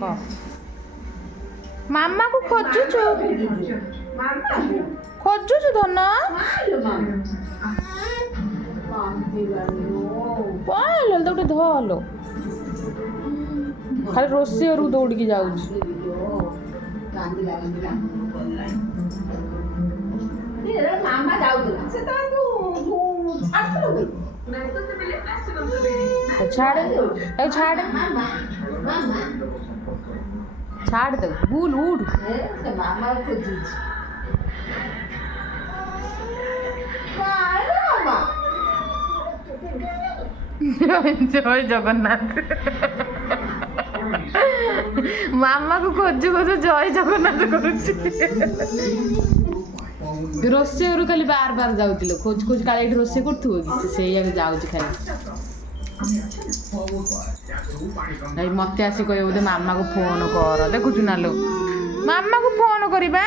କହ ମାମାକୁ ଖୋଜୁଛୁ ଖୋଜୁଛୁ ଧନ ପଳେଇଲ ତ ଗୋଟେ ଧଲ ଖାଲି ରୋଷେଇ ଘରକୁ ଦୌଡ଼ିକି ଯାଉଛି ମାମା ଯାଉଥିଲା ସେ ତ ଛାଡ଼େ ଛାଡ଼େ ଛାଡ଼ ତାକୁ ବୁଲ ଉଠ ମାମା ଖୋଜୁଛି ଜୟ ଜଗନ୍ନାଥ ମାମାକୁ ଖୋଜୁ ଖୋଜୁ ଜୟ ଜଗନ୍ନାଥ କରୁଛି ରୋଷେଇ ଘରୁ ଖାଲି ବାର ବାର ଯାଉଥିଲେ ଖୋଜ ଖୋଜ କାଳେ ଏଠି ରୋଷେଇ କରୁଥିବ କି ସେ ସେଇଆକୁ ଯାଉଛି ଖାଲି ଭାଇ ମତେ ଆସି କହିବ ବୋଧେ ମାମାକୁ ଫୋନ କର ଦେଖୁଛୁ ନା ଲୋ ମାମାକୁ ଫୋନ କରିବା